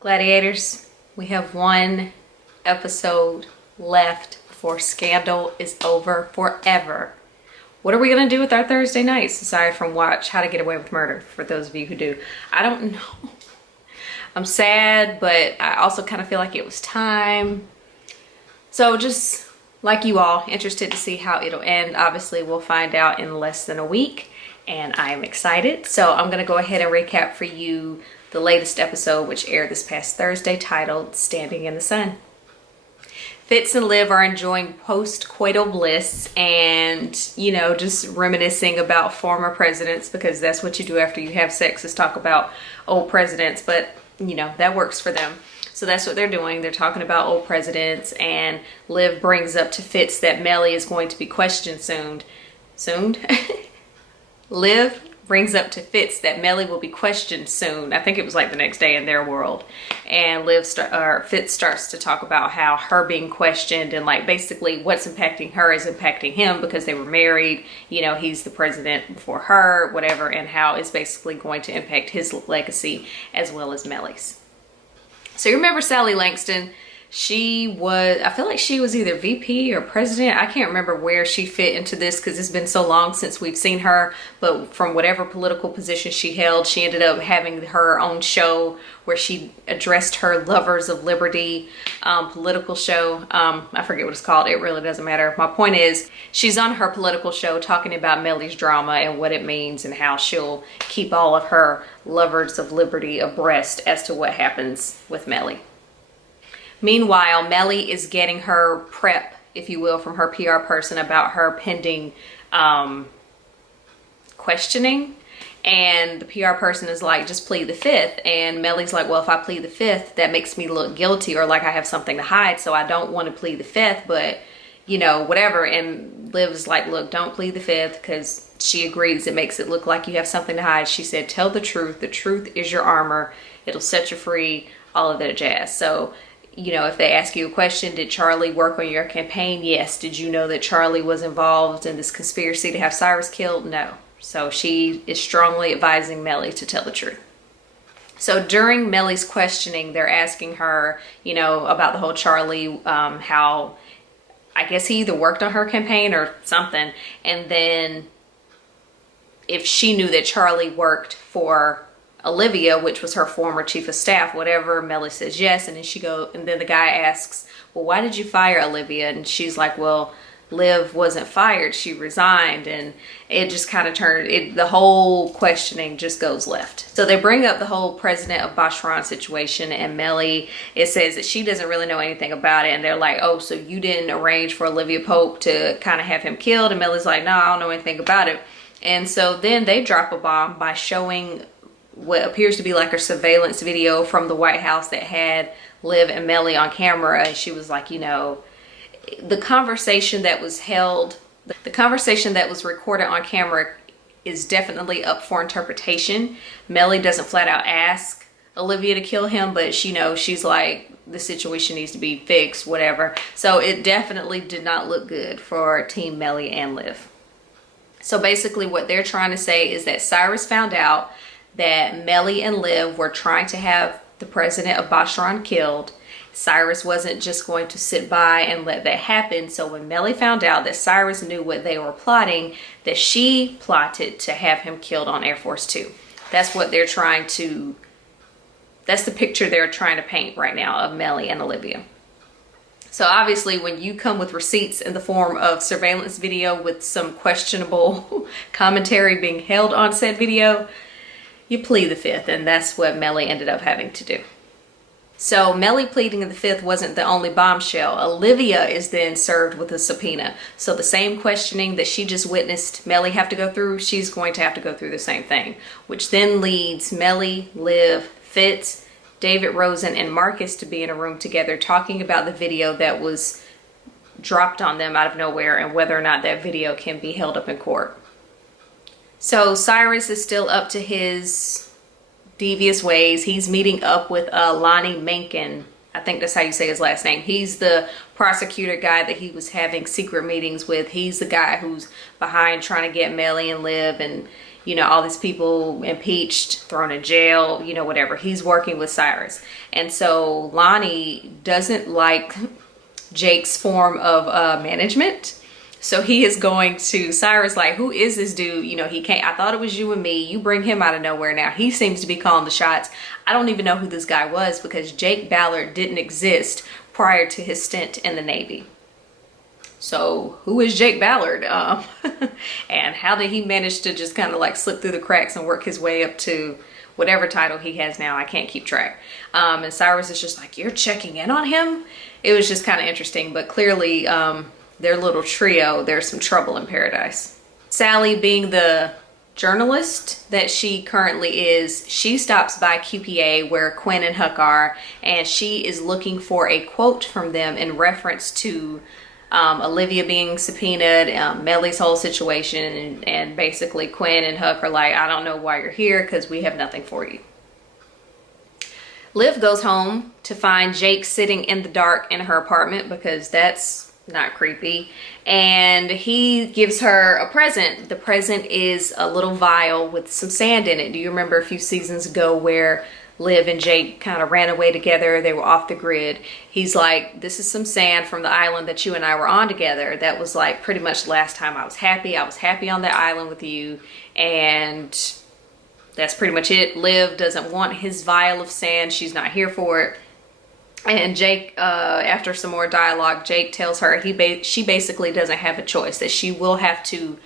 Gladiators, we have one episode left before Scandal is over forever. What are we going to do with our Thursday nights aside from watch How to Get Away with Murder, for those of you who do? I don't know. I'm sad, but I also kind of feel like it was time. So just like you all, interested to see how it'll end. Obviously, we'll find out in less than a week, and I am excited. So I'm going to go ahead and recap for you the latest episode, which aired this past Thursday, titled Standing in the Sun. Fitz and Liv are enjoying post-coital bliss and, you know, just reminiscing about former presidents, because that's what you do after you have sex, is talk about old presidents. But, you know, that works for them. So that's what they're doing. They're talking about old presidents, and Liv brings up to Fitz that Mellie is going to be questioned soon. Liv brings up to Fitz that Mellie will be questioned soon. I think it was like the next day in their world. And Fitz starts to talk about how her being questioned and like basically what's impacting her is impacting him because they were married. You know, he's the president before her, whatever, and how it's basically going to impact his legacy as well as Mellie's. So you remember Sally Langston? I feel like she was either VP or president. I can't remember where she fit into this because it's been so long since we've seen her. But from whatever political position she held, she ended up having her own show where she addressed her Lovers of Liberty political show. I forget what it's called. It really doesn't matter. My point is, she's on her political show talking about Mellie's drama and what it means and how she'll keep all of her Lovers of Liberty abreast as to what happens with Mellie. Meanwhile, Mellie is getting her prep, if you will, from her PR person about her pending questioning. And the PR person is like, just plead the fifth. And Mellie's like, well, if I plead the fifth, that makes me look guilty or like I have something to hide. So I don't want to plead the fifth, but, you know, whatever. And Liv's like, look, don't plead the fifth, because she agrees. It makes it look like you have something to hide. She said, tell the truth. The truth is your armor. It'll set you free. All of that jazz. So, you know, if they ask you a question, did Charlie work on your campaign? Yes. Did you know that Charlie was involved in this conspiracy to have Cyrus killed? No. So she is strongly advising Mellie to tell the truth. So during Mellie's questioning, they're asking her, you know, about the whole Charlie, how I guess he either worked on her campaign or something. And then if she knew that Charlie worked for Olivia, which was her former chief of staff, whatever. Mellie says yes, and then the guy asks, well, why did you fire Olivia? And she's like, well, Liv wasn't fired, she resigned. And it just kind of the whole questioning just goes left. So they bring up the whole president of Bashran situation, and Mellie, it says that she doesn't really know anything about it. And they're like, oh, so you didn't arrange for Olivia Pope to kind of have him killed? And Mellie's like, no, I don't know anything about it. And so then they drop a bomb by showing what appears to be like a surveillance video from the White House that had Liv and Mellie on camera. And she was like, you know, the conversation that was recorded on camera is definitely up for interpretation. Mellie doesn't flat out ask Olivia to kill him, but she knows, she's like, the situation needs to be fixed, whatever. So it definitely did not look good for Team Mellie and Liv. So basically what they're trying to say is that Cyrus found out that Mellie and Liv were trying to have the president of Bashran killed. Cyrus wasn't just going to sit by and let that happen. So when Mellie found out that Cyrus knew what they were plotting, that she plotted to have him killed on Air Force 2. That's the picture they're trying to paint right now of Mellie and Olivia. So obviously when you come with receipts in the form of surveillance video with some questionable commentary being held on said video, you plead the fifth, and that's what Mellie ended up having to do. So Mellie pleading the fifth wasn't the only bombshell. Olivia is then served with a subpoena. So the same questioning that she just witnessed Mellie have to go through, she's going to have to go through the same thing, which then leads Mellie, Liv, Fitz, David Rosen, and Marcus to be in a room together talking about the video that was dropped on them out of nowhere and whether or not that video can be held up in court. So Cyrus is still up to his devious ways. He's meeting up with Lonnie Mencken. I think that's how you say his last name. He's the prosecutor guy that he was having secret meetings with. He's the guy who's behind trying to get Mellie and Liv and, you know, all these people impeached, thrown in jail, you know, whatever. He's working with Cyrus. And so Lonnie doesn't like Jake's form of management. So he is going to Cyrus like, who is this dude? You know, he can't, I thought it was you and me. You bring him out of nowhere now. He seems to be calling the shots. I don't even know who this guy was because Jake Ballard didn't exist prior to his stint in the Navy. So who is Jake Ballard? And how did he manage to just kind of like slip through the cracks and work his way up to whatever title he has now? I can't keep track. And Cyrus is just like, you're checking in on him? It was just kind of interesting, but clearly their little trio, there's some trouble in paradise. Sally, being the journalist that she currently is, she stops by QPA where Quinn and Huck are, and she is looking for a quote from them in reference to Olivia being subpoenaed, Mellie's whole situation, and basically Quinn and Huck are like, I don't know why you're here because we have nothing for you. Liv goes home to find Jake sitting in the dark in her apartment because that's not creepy, and he gives her a present. The present is a little vial with some sand in it. Do you remember a few seasons ago where Liv and Jake kind of ran away together? They were off the grid. He's like, this is some sand from the island that you and I were on together. That was like pretty much the last time I was happy. I was happy on that island with you, and that's pretty much it. Liv doesn't want his vial of sand. She's not here for it. And Jake, after some more dialogue, Jake tells her she basically doesn't have a choice, that she will have to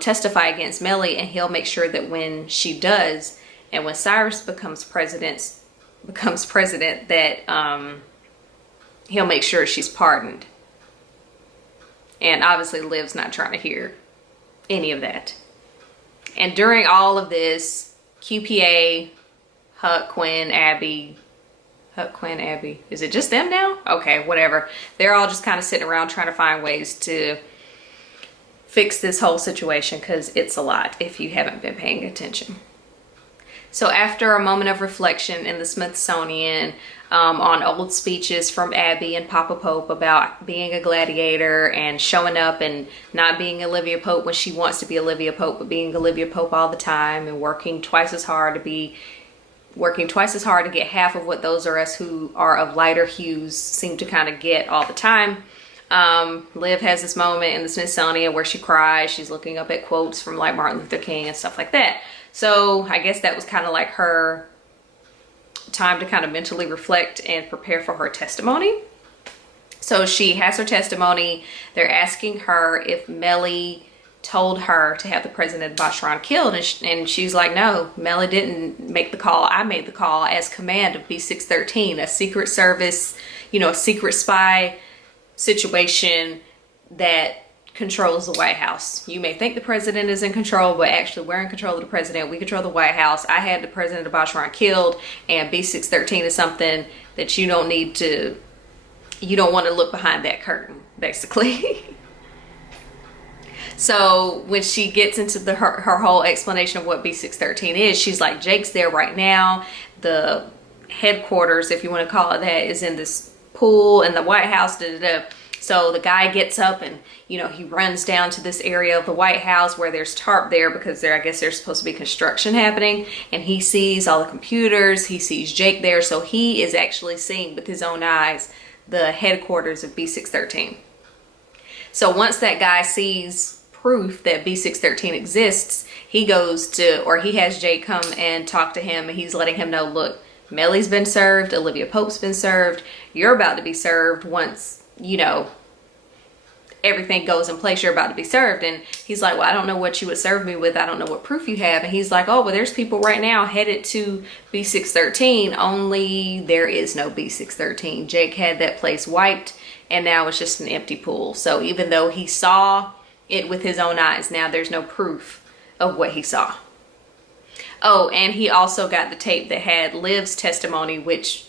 testify against Mellie, and he'll make sure that when she does, and when Cyrus becomes president, that he'll make sure she's pardoned. And obviously Liv's not trying to hear any of that. And during all of this, QPA, Huck, Quinn, Abby, is it just them now? Okay, whatever. They're all just kind of sitting around trying to find ways to fix this whole situation because it's a lot if you haven't been paying attention. So after a moment of reflection in the Smithsonian on old speeches from Abby and Papa Pope about being a gladiator and showing up and not being Olivia Pope when she wants to be Olivia Pope, but being Olivia Pope all the time, and working twice as hard to get half of what those of us who are of lighter hues seem to kind of get all the time. Liv has this moment in the Smithsonian where she cries. She's looking up at quotes from like Martin Luther King and stuff like that. So I guess that was kind of like her time to kind of mentally reflect and prepare for her testimony. So she has her testimony. They're asking her if Mellie told her to have the president of Bashran killed, and she's like, no, Mellie didn't make the call. I made the call as command of B613, a secret service, you know, a secret spy situation that controls the White House. You may think the president is in control, but actually we're in control of the president. We control the White House. I had the president of Bashran killed, and B613 is something that you don't want to look behind that curtain, basically. So when she gets into her whole explanation of what B613 is, she's like, Jake's there right now. The headquarters, if you want to call it that, is in this pool in the White House. So the guy gets up and, you know, he runs down to this area of the White House where there's tarp there because I guess there's supposed to be construction happening. And he sees all the computers. He sees Jake there. So he is actually seeing with his own eyes the headquarters of B613. So once that guy sees proof that B613 exists, he has Jake come and talk to him, and he's letting him know, look, Mellie's been served, Olivia Pope's been served, you're about to be served once, you know, everything goes in place, you're about to be served. And he's like, well, I don't know what you would serve me with, I don't know what proof you have. And he's like, oh, well, there's people right now headed to B613, only there is no B613. Jake had that place wiped, and now it's just an empty pool. So even though he saw it with his own eyes, now there's no proof of what he saw. Oh, and he also got the tape that had Liv's testimony, which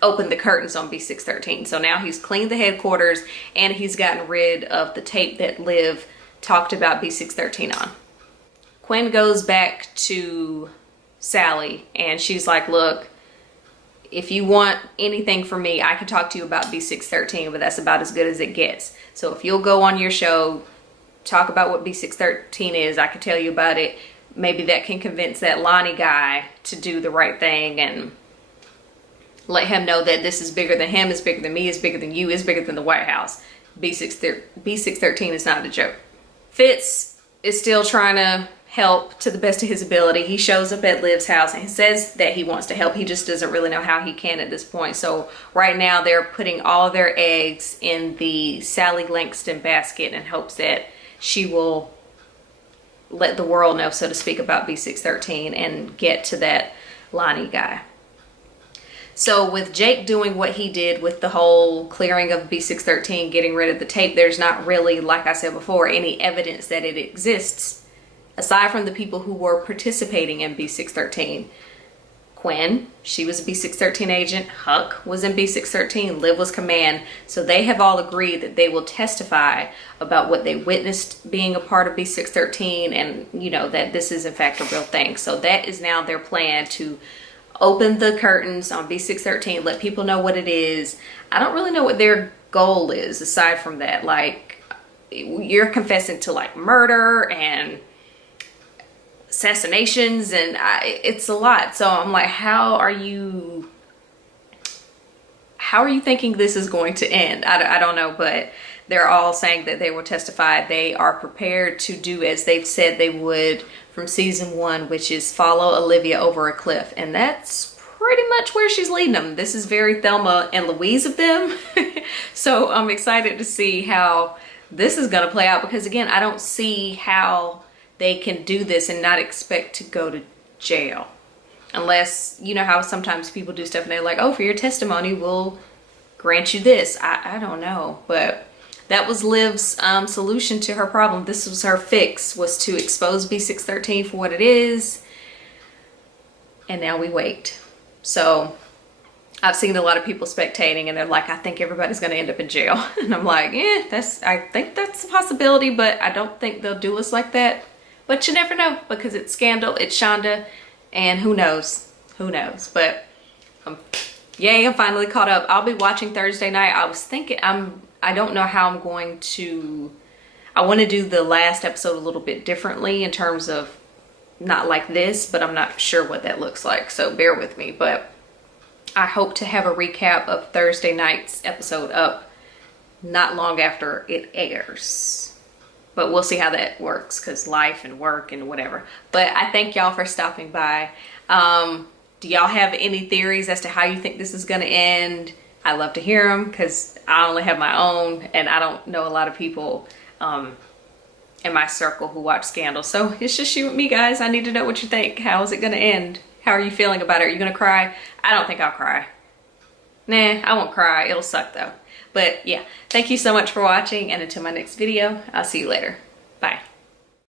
opened the curtains on B613. So now he's cleaned the headquarters, and he's gotten rid of the tape that Liv talked about B613 on. Quinn goes back to Sally, and she's like, look, if you want anything from me, I can talk to you about B613, but that's about as good as it gets. So if you'll go on your show talk about what B613 is. I could tell you about it. Maybe that can convince that Lonnie guy to do the right thing and let him know that this is bigger than him, it's bigger than me, it's bigger than you, it's bigger than the White House. B613 is not a joke. Fitz is still trying to help to the best of his ability. He shows up at Liv's house and he says that he wants to help. He just doesn't really know how he can at this point. So right now they're putting all of their eggs in the Sally Langston basket in hopes that she will let the world know, so to speak, about B613 and get to that Lonnie guy. So with Jake doing what he did with the whole clearing of B613, getting rid of the tape, there's not really, like I said before, any evidence that it exists aside from the people who were participating in B613. Quinn, she was a B613 agent. Huck was in B613. Liv was command. So they have all agreed that they will testify about what they witnessed being a part of B613 and, you know, that this is in fact a real thing. So that is now their plan, to open the curtains on B613, let people know what it is. I don't really know what their goal is aside from that. Like, you're confessing to like murder and assassinations, and it's a lot. So I'm like, how are you thinking this is going to end? I don't know, but they're all saying that they will testify. They are prepared to do as they've said they would from season 1, which is follow Olivia over a cliff. And that's pretty much where she's leading them. This is very Thelma and Louise of them. So I'm excited to see how this is going to play out, because again, I don't see how they can do this and not expect to go to jail. Unless, you know how sometimes people do stuff and they're like, oh, for your testimony, we'll grant you this. I don't know, but that was Liv's solution to her problem. This was her fix, was to expose B613 for what it is. And now we wait. So I've seen a lot of people spectating and they're like, I think everybody's going to end up in jail. And I'm like, I think that's a possibility, but I don't think they'll do us like that. But you never know, because it's Scandal, it's Shonda, and who knows? Who knows? But yay, I'm finally caught up. I'll be watching Thursday night. I was thinking, I don't know how I'm going to, I want to do the last episode a little bit differently in terms of not like this, but I'm not sure what that looks like. So bear with me. But I hope to have a recap of Thursday night's episode up not long after it airs. But we'll see how that works, because life and work and whatever. But I thank y'all for stopping by. Do y'all have any theories as to how you think this is going to end? I love to hear them, because I only have my own, and I don't know a lot of people in my circle who watch Scandal. So it's just you and me, guys. I need to know what you think. How is it going to end? How are you feeling about it? Are you going to cry? I don't think I'll cry. Nah, I won't cry. It'll suck though. But yeah, thank you so much for watching, and until my next video, I'll see you later. Bye.